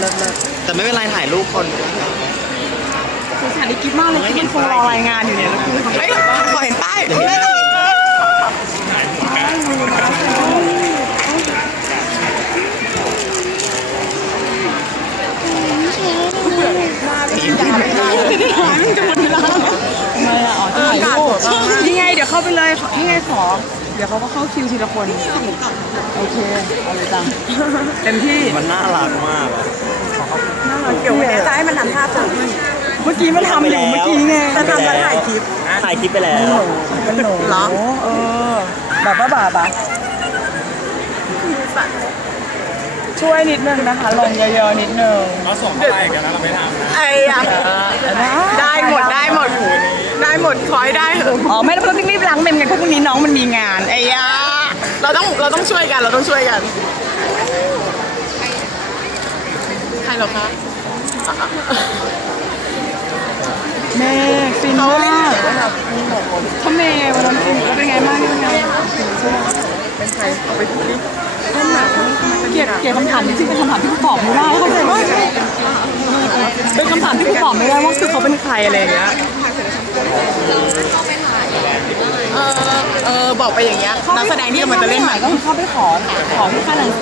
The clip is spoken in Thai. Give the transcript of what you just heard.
เลิศเลิศแต่ไม่เป็นไรถ่ายรูปคนสงสารอีกิฟมากเลยที่มันคงรอรายงานอยู่เนี่ยแล้วคือเฮ้ยขอเห็นป้ายทำไมอะอ๋อจะถ่ายรูปนี่ไงเดี๋ยวเข้าไปเลยขอนี่ไงขอ เดี๋ยวเขาก็เข้าคิวทีละคน โอเคเอาเลยจังเต็มที่ มันน่ารักมากอะเดี๋ยววันนี้จะให้มันทำท่าเปิดเมื่อกี้มันทำอยู่เมื่อกี้ไงจะทำแล้วถ่ายคลิปถ่ายคลิปไปแล้วเป็นหนูเหรอเออแบบว่าแบบอะช่วยนิดนึงนะคะ ลงเยอะๆนิดนึงไอ้อะได้หมดได้หมดได้หม ดขอให้ได้เถอะอ๋อไม่ต้องรีบล้างเมมกันเพราะพรุ่งนี้น้องมันมีงานไอ้ยาเราต้องเราต้องช่วยกันเราต้องช่วยกันใครเหรอคะเมย์ฟินเขามากเล่นเสียงแบบถ้าเมย์วันนั้นฟินแล้วเป็นไงบ้างเป็นไงเป็นใครเอาไปพูดดิเกลียดเกลียดคำถามนี้จริงเป็นคำถามที่กูตอบไม่ได้เข้าใจไหมเป็นคำถามที่กูตอบไม่ได้ว่าคือเขาเป็นใครอะไรอย่างเงี้ย เออเออบอกไปอย่างเงี้ยนักแสดงที่กำลังจะเล่นใหม่ก็คือเข้าไปขอขอที่ค่ายหนัง